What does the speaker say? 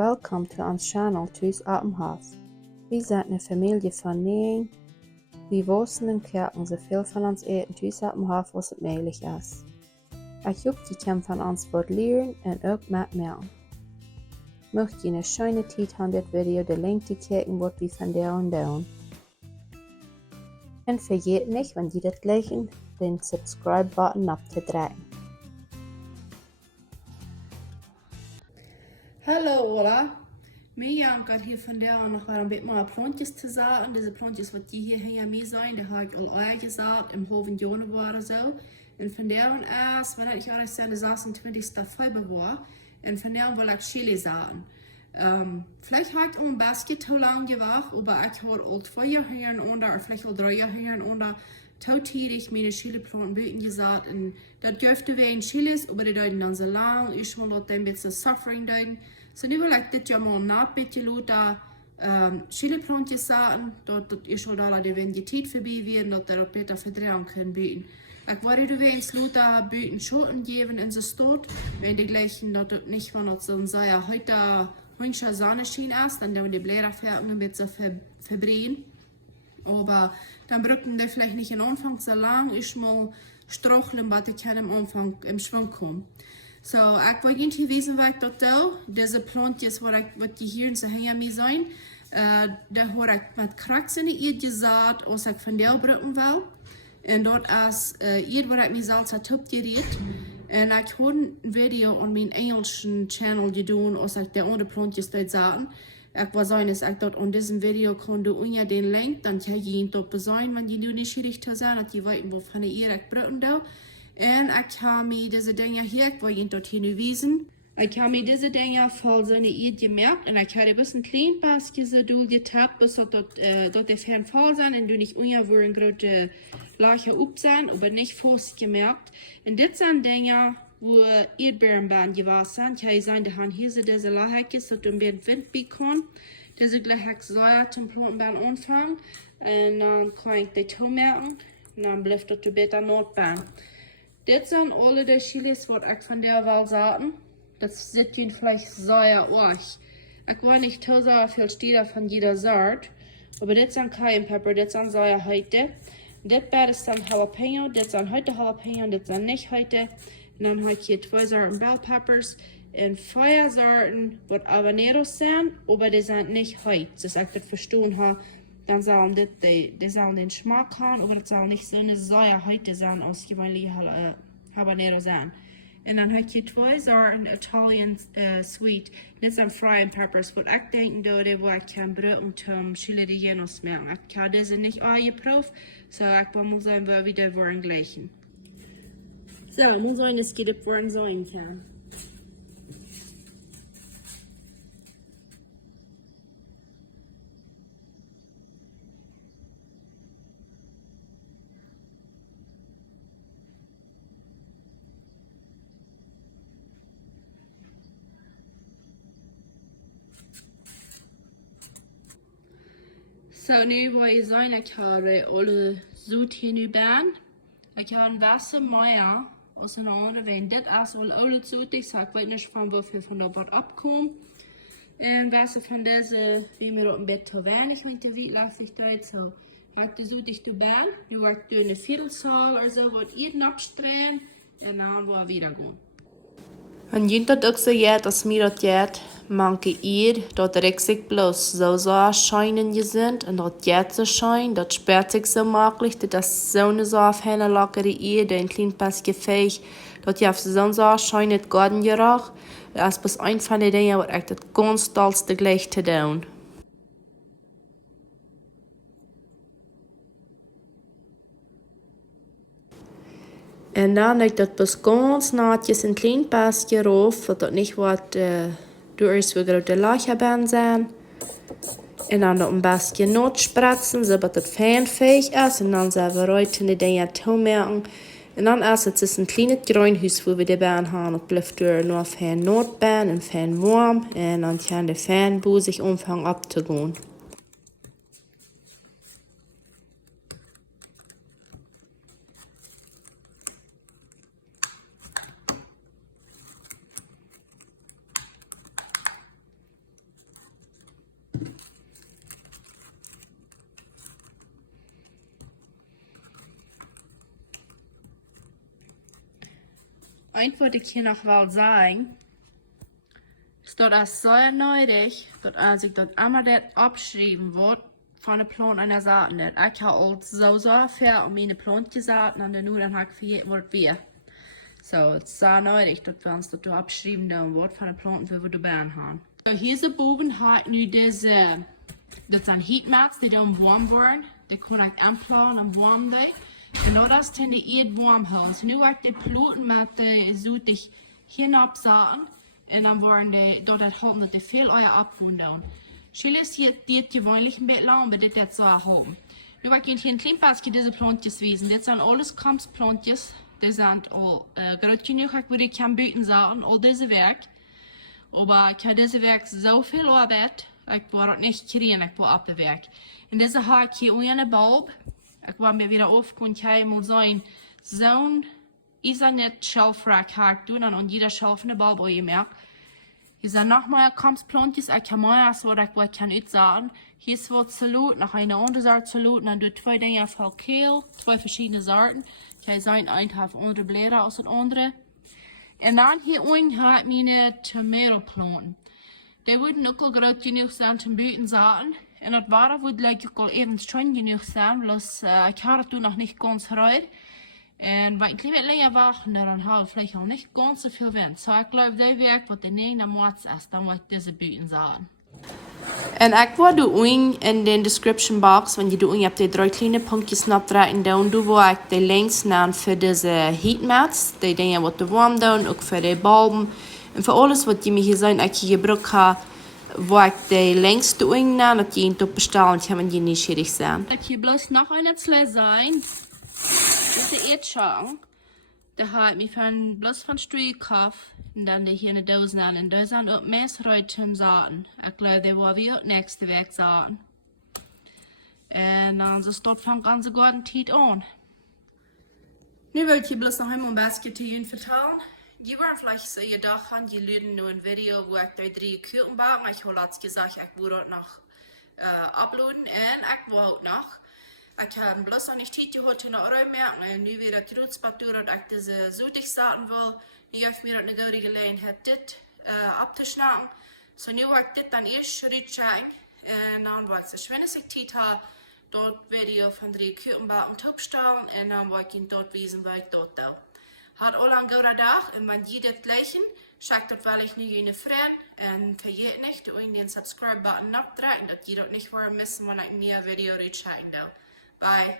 welcome to our channel Thuis op dem Haus. Wir sind eine Familie von 9. Wir wohnen und kochen so viel von uns eten thuis op dem Haus, was es möglich ist. Ich hoffe, ihr könnt von uns was lernen und auch mitmachen. Möcht ihr eine schöne Zeit haben, das Video den Link zu klicken, was wir von der und tun. Und vergeht nicht, wenn ihr das gleichen, den Subscribe-Button abzudrücken. Hallo Ola, Mirjam gaat hier vandaag nog wel een beetje maar plantjes te zaaien. Deze plantjes wat die hier mee zijn, die heb ik al uitgezaaid in half januari of zo. En vandaag is, wanneer ik juist zei, de 26 februari. En vandaag wil ik chili zaaien. Vielleicht habe ich ein bisschen zu lang gewacht, aber ich habe al 2 Jahre oder vielleicht al 3 Jahre oder tautätig meine Chili-Planten Blüten gesät. Und das dürfte wie ein Chilis, aber die dauern dann so lang. Ich muss dort ein bisschen Suffering dauern. So, nu wil ik dit jaar maar na een beetje laten chili-plantjes zaten. Dat is al dat de Venditijd voorbij weer, dat er ook beter verdrehen kunnen buiten. Ik wou er weer eens laten buiten Schoten geven in de stad. Wenn die gleichen, dat het niet van dat zo'n zei, heute Hünscher Sonnenschein ist, dann die Blätter ein bisschen verbrennen. Aber dann brücken die vielleicht nicht am Anfang so lang, ich mal strocheln, weil die kann am Anfang im Schwung kommen. So, ich war irgendwie gewesen, weil ich dort da, diese Plantjes, was die hier in so hängen sein, da habe ich mit Kraxen in ihr gesagt, was ich von der brücken will. Und dort ist ihr, was ich mir selbst hat gerät. Und ich habe ein Video auf meinem englischen Channel getan, als ich die anderen Plantjes dort sah. Ich war sagen, dass ich dort in diesem Video konnte unja den Link, dann kann ich ihn dort besorgen, wenn die nur nicht richtig sind, dass die weiten, wovon ihr brücken da. Und ich habe mir diese Dinge hier, ich wollte ihn dort hinweisen. Ich habe mir diese Dinge voll seine Eid gemerkt und ich habe ein bisschen klein Basket so durchgetappt, bis dort die Fern voll sind und du nicht unja wo ein große Löcher up sind, aber nicht fast gemerkt. Und das sind Dinge, wo Erdbeerenbahn gewesen sind. Ich habe gesagt, die haben hier so diese Löcher, so du ein bisschen Wind bekommen. Diese Löcher soll zum Plantenbahn anfangen und dann kann ich die Tau merken und dann bleibt dort besser Nordbahn. Das sind alle die Chilis, was ich von der Wahl sagten. Das sieht ihnen vielleicht sehr euch. Ich war nicht so viel Stille von jeder Sort. Aber das sind Cayenne Pepper, das sind sehr heute. Das Bett ist dann Jalapeno, das sind heute Jalapeno, das sind nicht heute. Und dann habe ich hier 2 Sorten Bell Peppers und 4 Sorten, was Habaneros sind, aber die sind nicht heute. Das ich das verstanden habe, dann sollen die sollen den Geschmack haben, aber das soll nicht so eine Säure heute sein, als gewöhnlich Habanero sein. Und dann habe ich hier 2 Sorten Italian Sweet. Das sind Frying Peppers, was ich denke, wo ich kann brücken zum Chili de Llenos merken. Ich habe diese nicht angeprobt, so ich muss sagen, wir wieder wollen gleichen. So, muss sagen, es geht ab, wo sein kann. So, nu wil je zijn, ik ga alle zoet hier nu bij. Ik ga een wassen Meier aus einer anderen Wein. Das ist all alles zoetig, so ich weiß nicht, von wofür von der Bord abkommt. Wasser von dieser, wie mir ein bisschen zu wenig heute wie lasse ich da jetzt so. Ich das zoetig dabei, du hast eine Viertelzahl oder so, was ihr abstrehen, und dann war wieder gehen. En je dat ook zo ja, dat mir dat jet, manke ihr, dat sich bloß so scheinen sind und dat jet so schein, dat sperrt sich so möglich, das so eine so auf eine lockere ihr, den kleinen Pass fähig, dat je auf so scheint goaden geroch, das ist bis ein von den Dingen, was ich das ganz stolzste gleich zu tun. En dan heb ik dat pas ganz naadjes een klein pasje rauf, zodat niet wat door is wie grote lachen ben zijn. En dan dat een beetje notspratzen, zodat het fijnfähig is. En dan zijn we ruiten die dingen toemerken. En dan is het een kleine groenhuis, wo wir die Bären haben. Het blijft door nur fijn Nordbahn en fijn warm. En dan kan de fijnboe zich omvangen ab te gaan. Eins wollte ich hier noch wel sagen. Es dort ist sehr nötig, dass als ich dort einmal das abschreiben wird, von der Plant an der Saat nicht. Ich habe auch so viel um meine Plant gesagt und dann nur dann habe ich vergessen, was wir. So, es ist sehr nötig, dass wir uns dort abschreiben wird von der Plant, wie wir die Bären haben. So, hier ist der Boden hat nu diese, das sind Heatmats, die dann warm werden. Die kann ich anplanen und warm sein. Und das ist dann die warm Haus. Nu habe ich die Planten mit so dich hinabsagen. Und dann worden die, dort halten die viel euer abwunden. Schille ist hier die gewöhnlich ein bisschen lang, aber das ist so erhoben. Nu habe ich hier ein kleines Basket diese Plantjes wiesen. Das sind alles Kampfplantjes. Die sind all groß genug, wo ich kann bieten sagen, all diese Werk. Aber ich habe diese Werk so viel Arbeit, ich war nicht kriegen, ich war abbewerkt. Und diese habe ich hier ohne Bulb. Ich war mir wieder aufgekommen, ich habe mal so ein Ethernet Shelf-Rack hakt doen en jeder shelf in de bal je merkt. Hier zijn nog meer kampsplantjes. Ik heb meer wat ik kan uitzagen. Hier is wat salut, nog een andere soort salut. Dan doe twee dingen van keel, twee verschillende soorten. Ik zijn een heeft andere bladeren als het andere. En dan hier oben heb ik mijn tomatoplanten. Die worden ook al groot genoeg zijn te buiten zaten. En het water wordt ook al even schoon genoeg zijn. Dus ik heb het toen nog niet ganz ruid. En weil ich lieber länger wachen, dann habe ich vielleicht auch nicht ganz so viel Wind. So, ich glaube, der Werk, was der nächste Monat ist, dann wird diese Büten sagen. En ik wil de in de description box, want je doet hebt die 3 kleine puntjes opdraaien doen, doe waar ik de links naar voor deze heatmats, die dingen wat te warm doen, ook voor de bulben. En voor alles wat je me hier zijn, ik hier gebruikt heb, waar ik de links doen naar, dat je het op bestellen kan, want je niet schädig zijn. Ik hier bloß noch eine Zle sein. Diese Erdschang, da hat mich bloß von Stuhl gekauft und dann die hier eine Dose an. Und da sind auch Messreute zum Saaten. Ich glaube, die war wie auch nächste Weg Saaten. Und dann ist dort von ganze Garten tiet an. Nu wil ik je bloß noch einmal ein Basket hier vertellen. Die waren vielleicht so gedacht, die luden nur ein Video, wo ich die 3 Kuchen backen. Ich habe letztes gesagt, ich will dort noch uploaden und ich will auch noch. Ich habe bloß noch nicht heute noch merken, und nu wieder die Rotspattur und ich diese Südig starten will. Nu habe ich mir eine gute Gelegenheit, das abzuschnappen. So nu habe ich das dann erst Schritt schauen. Und dann weiß ich, wenn ich Zeit habe, dort Video von 3 Küchenbacken abstellen und dann wollte ich ihn dort wiesen, weil ich dort da. Hat alle einen guten Tag und wenn jeder das gleichen, schaut dort, weil ich nicht eine Freund und vergeht nicht, den Subscribe-Button abdrücken, dass ihr dort nicht vermissen, wenn ich ein neues Video schauen darf. Bye.